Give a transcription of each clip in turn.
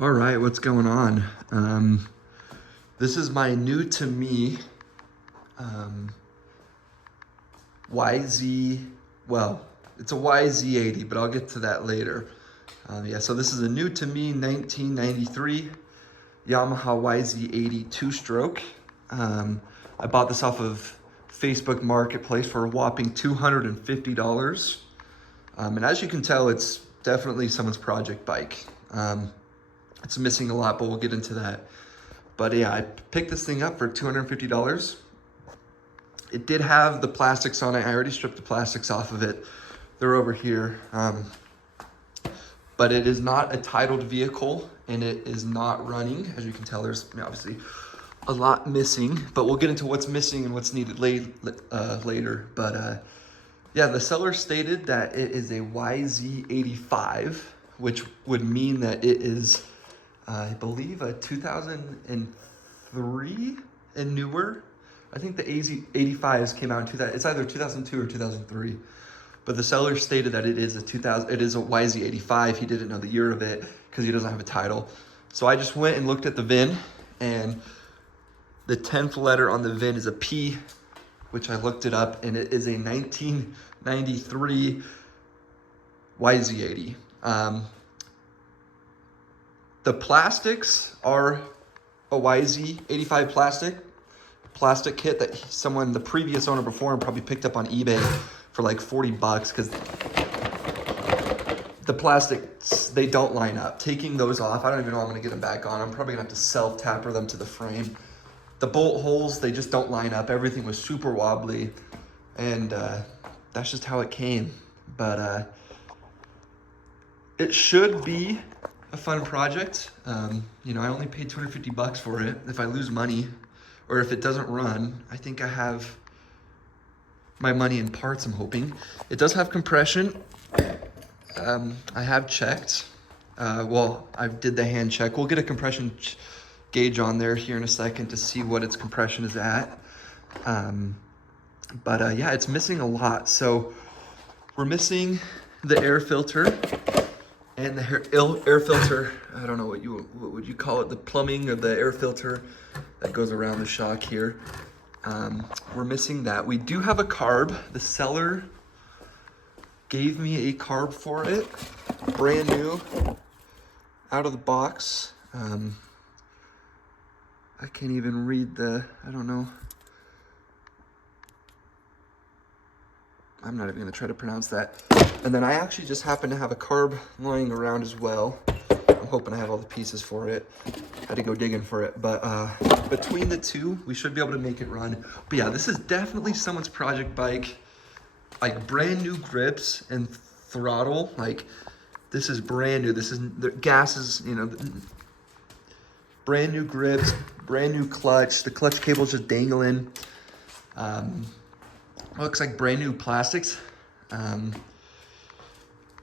All right, what's going on? This is my new to me YZ, well, it's a YZ80, but I'll get to that later. Yeah, so this is a new to me 1993 Yamaha YZ80 two-stroke. I bought this off of Facebook Marketplace for a whopping $250. And as you can tell, it's definitely someone's project bike. It's missing a lot, but we'll get into that. But yeah, I picked this thing up for $250. It did have the plastics on it. I already stripped the plastics off of it. They're over here. But it is not a titled vehicle and it is not running. As you can tell, there's obviously a lot missing, but we'll get into what's missing and what's needed later. But yeah, the seller stated that it is a YZ85, which would mean that it is, I believe, a 2003 and newer. I think the AZ85s came out in 2000. It's either 2002 or 2003. But the seller stated that it is a YZ85. He didn't know the year of it because he doesn't have a title. So I just went and looked at the VIN, and the 10th letter on the VIN is a P, which I looked it up, and it is a 1993 YZ80. The plastics are a YZ85 plastic kit that the previous owner before him probably picked up on eBay for like 40 bucks because the plastics, they don't line up. Taking those off, I don't even know how I'm gonna get them back on. I'm probably gonna have to self-tapper them to the frame. The bolt holes, they just don't line up. Everything was super wobbly, and that's just how it came. But it should be a fun project. You know, I only paid 250 bucks for it. If I lose money, or if it doesn't run, I think I have my money in parts, I'm hoping. It does have compression. I have checked. Well, I did the hand check. We'll get a compression gauge on there here in a second to see what its compression is at. Yeah, it's missing a lot. So we're missing the air filter and the air filter. I don't know what would you call it, the plumbing or the air filter that goes around the shock here. We're missing that. We do have a carb. The seller gave me a carb for it, brand new, out of the box. I can't even read I don't know. I'm not even gonna try to pronounce that. And then I actually just happen to have a carb lying around as well. I'm hoping I have all the pieces for it. Had to go digging for it, but between the two, we should be able to make it run. But yeah, this is definitely someone's project bike. Like brand new grips and throttle. Like this is brand new. This is the gas is, you know, brand new grips, brand new clutch. The clutch cable's just dangling. Looks like brand new plastics.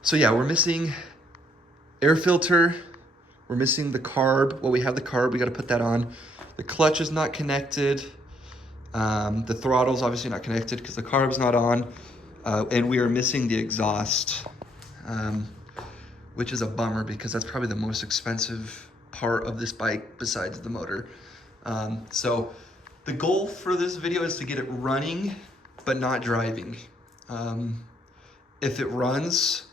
So yeah, we're missing air filter. We're missing the carb. Well, we have the carb, we gotta put that on. The clutch is not connected. The throttle's obviously not connected because the carb's not on. And we are missing the exhaust, which is a bummer because that's probably the most expensive part of this bike besides the motor. So the goal for this video is to get it running, but not driving. If it runs,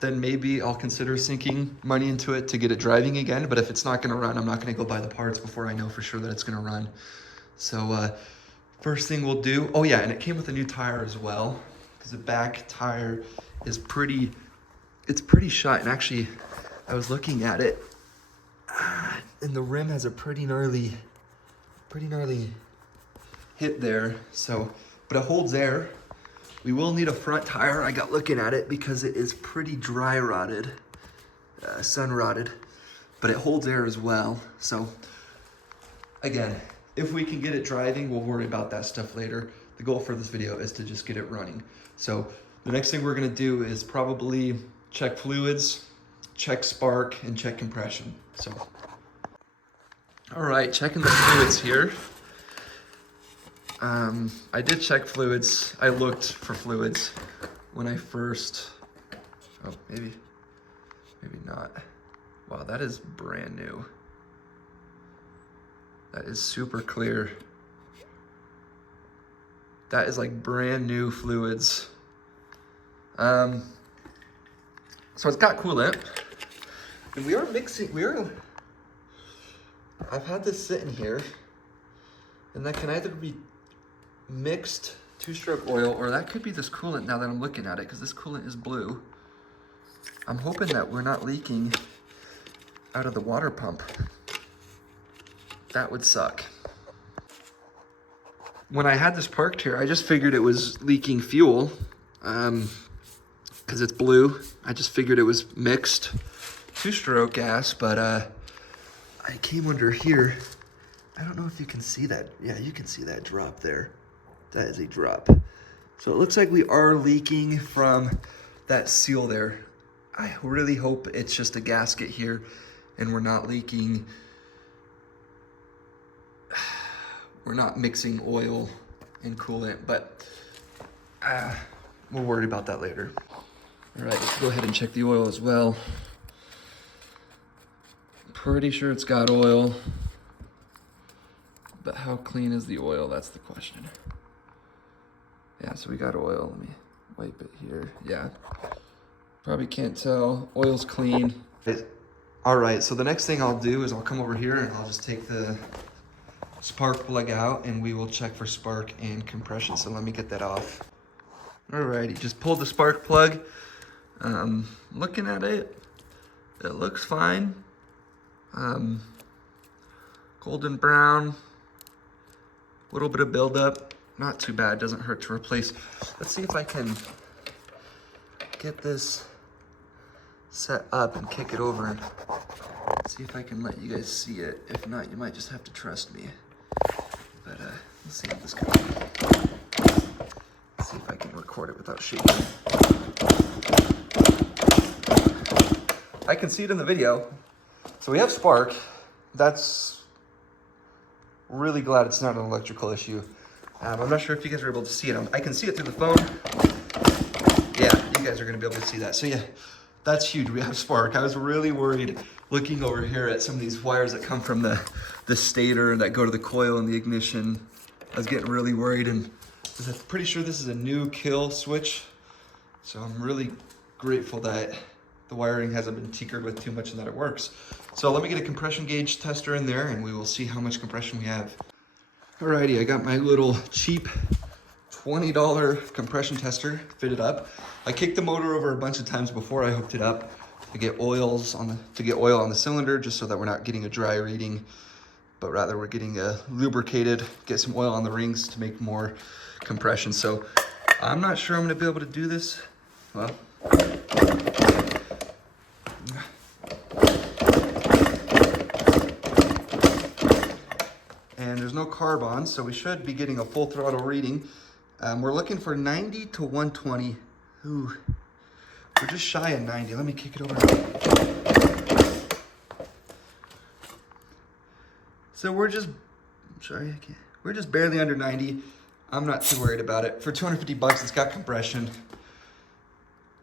then maybe I'll consider sinking money into it to get it driving again. But if it's not gonna run, I'm not gonna go buy the parts before I know for sure that it's gonna run. So first thing we'll do, oh yeah, and it came with a new tire as well, because the back tire is pretty shot. And actually, I was looking at it, and the rim has a pretty gnarly hit there. So, but it holds air. We will need a front tire. I got looking at it because it is pretty dry rotted, sun rotted, but it holds air as well. So again, if we can get it driving, we'll worry about that stuff later. The goal for this video is to just get it running. So the next thing we're gonna do is probably check fluids, check spark, and check compression. So, all right, checking the fluids here. I did check fluids. I looked for fluids when I first, oh, maybe not. Wow, that is brand new. That is super clear. That is like brand new fluids. So it's got coolant. And we are mixing, I've had this sitting here, and that can either be mixed two-stroke oil, or that could be this coolant now that I'm looking at it, because this coolant is blue. I'm hoping that we're not leaking out of the water pump. That would suck. When I had this parked here, I just figured it was leaking fuel, because it's blue. I just figured it was mixed two-stroke gas, but I came under here. I don't know if you can see that. Yeah, you can see that drop there. That is a drop. So it looks like we are leaking from that seal there. I really hope it's just a gasket here and we're not leaking. We're not mixing oil and coolant, but we'll worry about that later. All right, let's go ahead and check the oil as well. Pretty sure it's got oil, but how clean is the oil? That's the question. Yeah, so we got oil. Let me wipe it here. Yeah, probably can't tell. Oil's clean. All right, so the next thing I'll do is I'll come over here and I'll just take the spark plug out and we will check for spark and compression. So let me get that off. Alrighty, just pulled the spark plug. Looking at it, it looks fine. Golden brown, a little bit of buildup, not too bad, doesn't hurt to replace. Let's see if I can get this set up and kick it over and see if I can let you guys see it. If not, you might just have to trust me. But let's see how this goes. Let's see if I can record it without shaking. I can see it in the video. So we have spark. That's really glad it's not an electrical issue. I'm not sure if you guys are able to see it. I can see it through the phone. Yeah, you guys are gonna be able to see that. So yeah, that's huge. We have spark. I was really worried looking over here at some of these wires that come from the stator that go to the coil and the ignition. I was getting really worried, and I'm pretty sure this is a new kill switch. So I'm really grateful that the wiring hasn't been tinkered with too much and that it works. So let me get a compression gauge tester in there and we will see how much compression we have. Alrighty, I got my little cheap $20 compression tester fitted up. I kicked the motor over a bunch of times before I hooked it up to get oil on the cylinder, just so that we're not getting a dry reading, but rather we're getting a lubricated, get some oil on the rings to make more compression. So I'm not sure I'm gonna be able to do this. Well, and there's no carb on, so we should be getting a full throttle reading. We're looking for 90 to 120. Ooh, we're just shy of 90. Let me kick it over. So we're just barely under 90. I'm not too worried about it. For 250 bucks, it's got compression.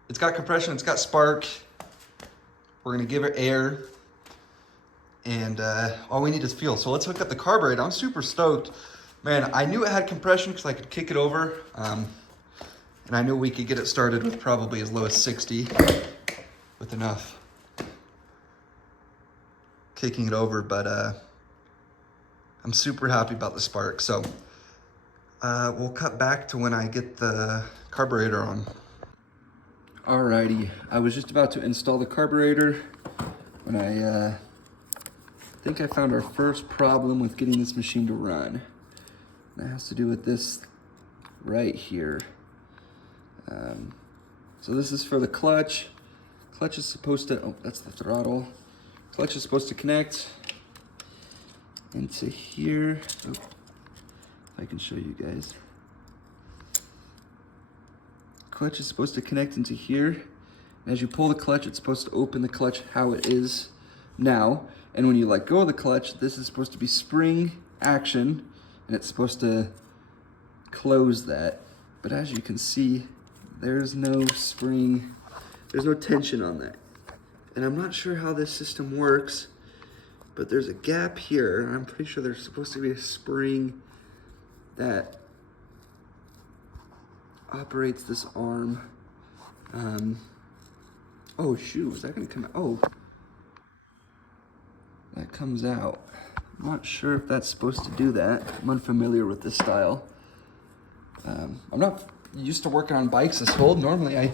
It's got compression, it's got spark. We're gonna give it air. And all we need is fuel. So let's hook up the carburetor. I'm super stoked. Man, I knew it had compression because I could kick it over. And I knew we could get it started with probably as low as 60 with enough kicking it over, but I'm super happy about the spark. So we'll cut back to when I get the carburetor on. Alrighty, I was just about to install the carburetor when I think I found our first problem with getting this machine to run. That has to do with this right here. So this is for the clutch. Clutch is supposed to, oh, that's the throttle. Clutch is supposed to connect into here. Oh, if I can show you guys. Clutch is supposed to connect into here. And as you pull the clutch, it's supposed to open the clutch how it is now. And when you let go of the clutch, this is supposed to be spring action, and it's supposed to close that. But as you can see, there's no spring, there's no tension on that. And I'm not sure how this system works, but there's a gap here, and I'm pretty sure there's supposed to be a spring that operates this arm. Oh shoot, is that gonna come out? Oh, that comes out. I'm not sure if that's supposed to do that. I'm unfamiliar with this style. I'm not used to working on bikes this old. Normally I'm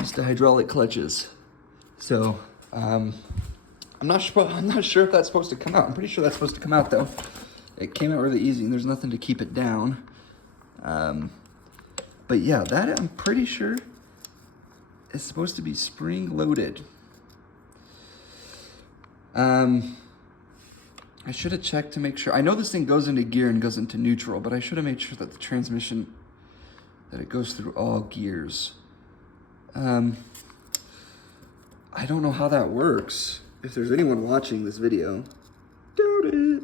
used to hydraulic clutches. So, I'm not sure if that's supposed to come out. I'm pretty sure that's supposed to come out though. It came out really easy and there's nothing to keep it down. But yeah, that I'm pretty sure is supposed to be spring loaded. I should have checked to make sure. I know this thing goes into gear and goes into neutral, but I should have made sure that the transmission, that it goes through all gears. I don't know how that works. If there's anyone watching this video, doubt it.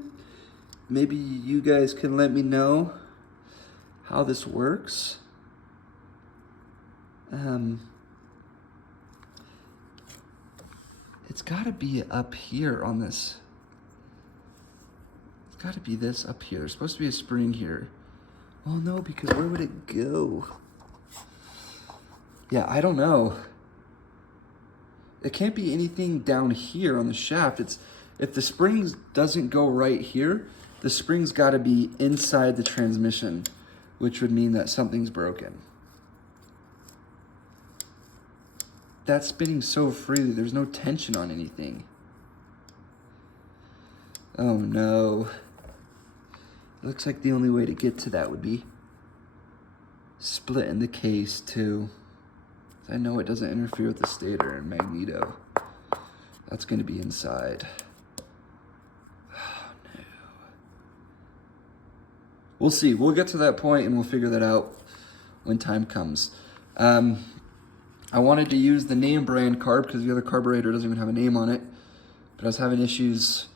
Maybe you guys can let me know how this works. It's gotta be up here on this. It's gotta be this up here. There's supposed to be a spring here. Well, no, because where would it go? Yeah, I don't know. It can't be anything down here on the shaft. If the spring doesn't go right here, the spring's gotta be inside the transmission, which would mean that something's broken. That's spinning so freely, there's no tension on anything. Oh no. It looks like the only way to get to that would be splitting the case too. I know it doesn't interfere with the stator and magneto. That's gonna be inside. Oh no. We'll see, we'll get to that point and we'll figure that out when time comes. I wanted to use the name brand carb because the other carburetor doesn't even have a name on it, but I was having issues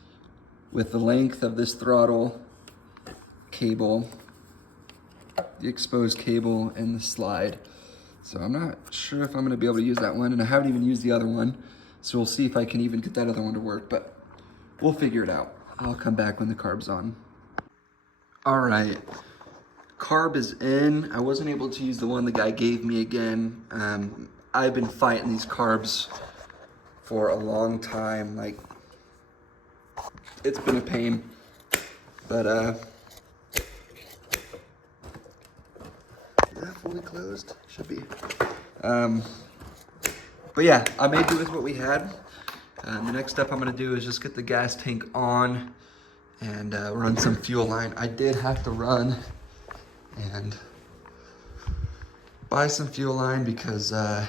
with the length of this throttle cable, the exposed cable, and the slide. So I'm not sure if I'm gonna be able to use that one, and I haven't even used the other one, so we'll see if I can even get that other one to work, but we'll figure it out. I'll come back when the carb's on. All right, carb is in. I wasn't able to use the one the guy gave me again. I've been fighting these carbs for a long time. Like, it's been a pain, but is that fully closed? Should be. But yeah, I made do with what we had. The next step I'm gonna do is just get the gas tank on and run some fuel line. I did have to run and buy some fuel line because I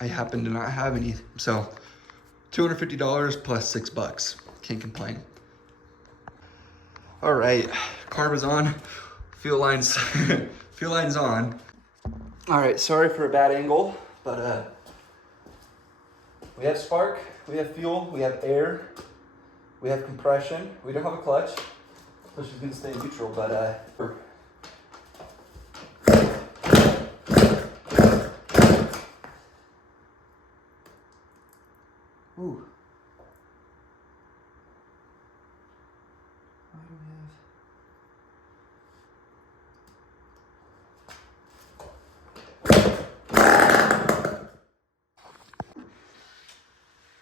happen to not have any. So $250 plus $6. Can't complain. All right, carb is on, fuel line's fuel line's on. All right, sorry for a bad angle, but we have spark, we have fuel, we have air, we have compression. We don't have a clutch, so she's gonna stay neutral, but ooh. Why do we have...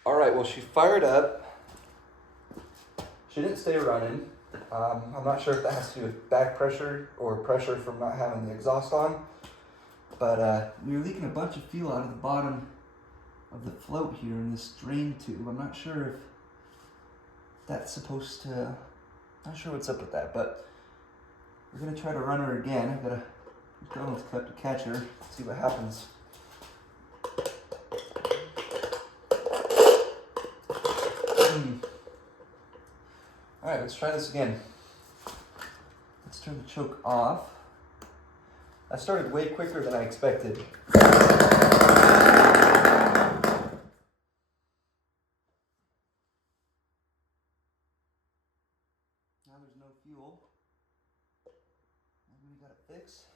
All right, well, she fired up. She didn't stay running. I'm not sure if that has to do with back pressure or pressure from not having the exhaust on, but we were leaking a bunch of fuel out of the bottom of the float here in this drain tube. I'm not sure if that's supposed to, not sure what's up with that, but we're gonna try to run her again. I've got a donut clip to catch her, see what happens. All right, let's try this again. Let's turn the choke off. That started way quicker than I expected. Now there's no fuel. Maybe we got it fixed.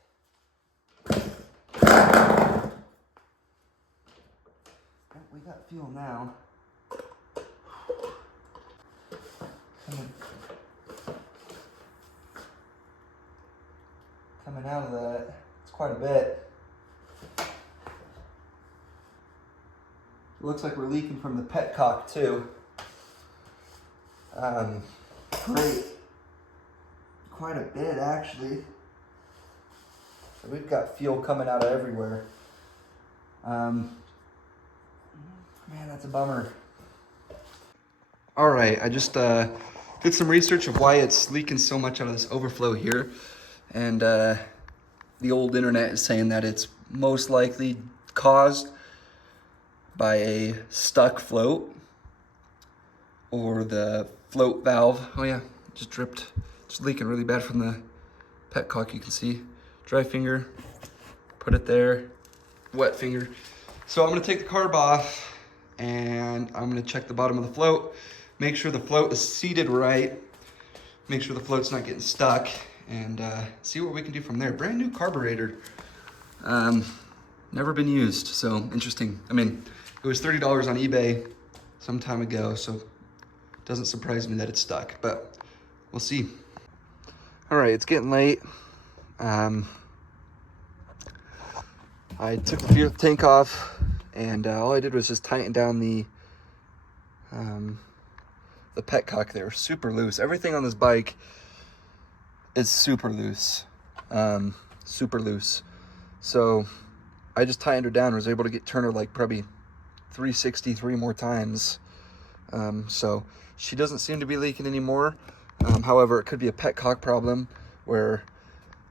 we got fuel now. Coming out of that, it's quite a bit. It looks like we're leaking from the petcock too. Great. Quite a bit actually. So we've got fuel coming out of everywhere. Man, that's a bummer. All right, I just did some research of why it's leaking so much out of this overflow here. And the old internet is saying that it's most likely caused by a stuck float or the float valve. Oh yeah, just dripped. It's leaking really bad from the petcock, you can see. Dry finger, put it there, wet finger. So I'm gonna take the carb off and I'm gonna check the bottom of the float, make sure the float is seated right, make sure the float's not getting stuck, and see what we can do from there. Brand new carburetor. Never been used, so interesting. I mean, it was $30 on eBay some time ago, so it doesn't surprise me that it's stuck, but we'll see. All right, it's getting late. I took the fuel tank off, and all I did was just tighten down the petcock there. Super loose. Everything on this bike is super loose. Super loose. So I just tightened her down and was able to turn her like probably 363 more times. So she doesn't seem to be leaking anymore. However, it could be a petcock problem where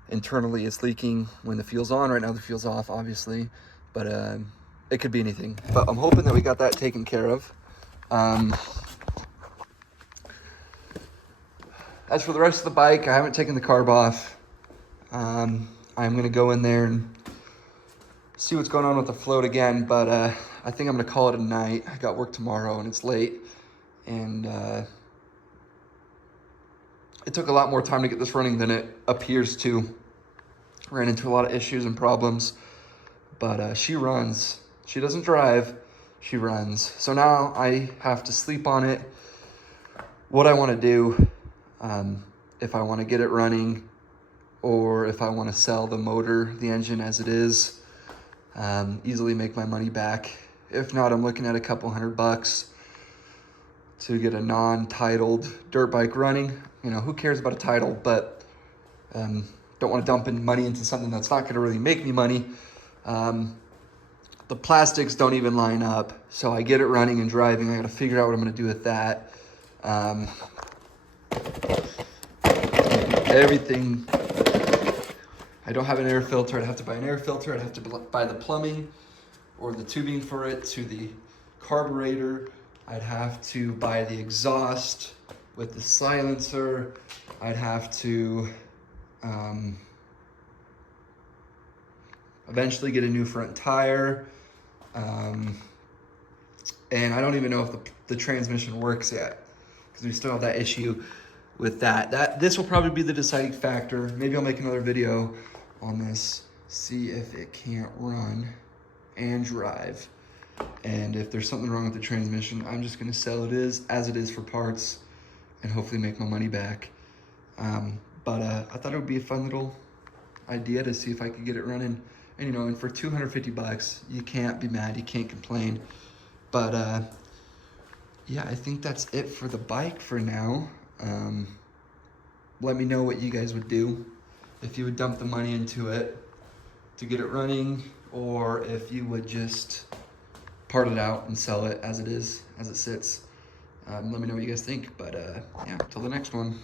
internally it's leaking when the fuel's on. Right now the fuel's off, obviously, but it could be anything. But I'm hoping that we got that taken care of. As for the rest of the bike, I haven't taken the carb off. I'm gonna go in there and see what's going on with the float again, but I think I'm gonna call it a night. I got work tomorrow and it's late, and it took a lot more time to get this running than it appears to. Ran into a lot of issues and problems, but she runs. She doesn't drive, she runs. So now I have to sleep on it. What I wanna do, if I wanna get it running, or if I wanna sell the motor, the engine as it is, easily make my money back. If not, I'm looking at a couple $100 to get a non-titled dirt bike running. You know, who cares about a title, but don't want to dump in money into something that's not going to really make me money. The plastics don't even line up, so I get it running and driving. I got to figure out what I'm going to do with that. Everything. I don't have an air filter. I'd have to buy an air filter. I'd have to buy the plumbing or the tubing for it to the carburetor. I'd have to buy the exhaust with the silencer. I'd have to eventually get a new front tire. And I don't even know if the transmission works yet, because we still have that issue with that. This will probably be the deciding factor. Maybe I'll make another video on this, see if it can't run and drive. And if there's something wrong with the transmission, I'm just gonna sell it as it is for parts and hopefully make my money back. But I thought it would be a fun little idea to see if I could get it running. And you know, and for $250, you can't be mad, you can't complain. But yeah, I think that's it for the bike for now. Let me know what you guys would do, if you would dump the money into it to get it running, or if you would just part it out and sell it as it is, as it sits. Let me know what you guys think, but yeah, till the next one.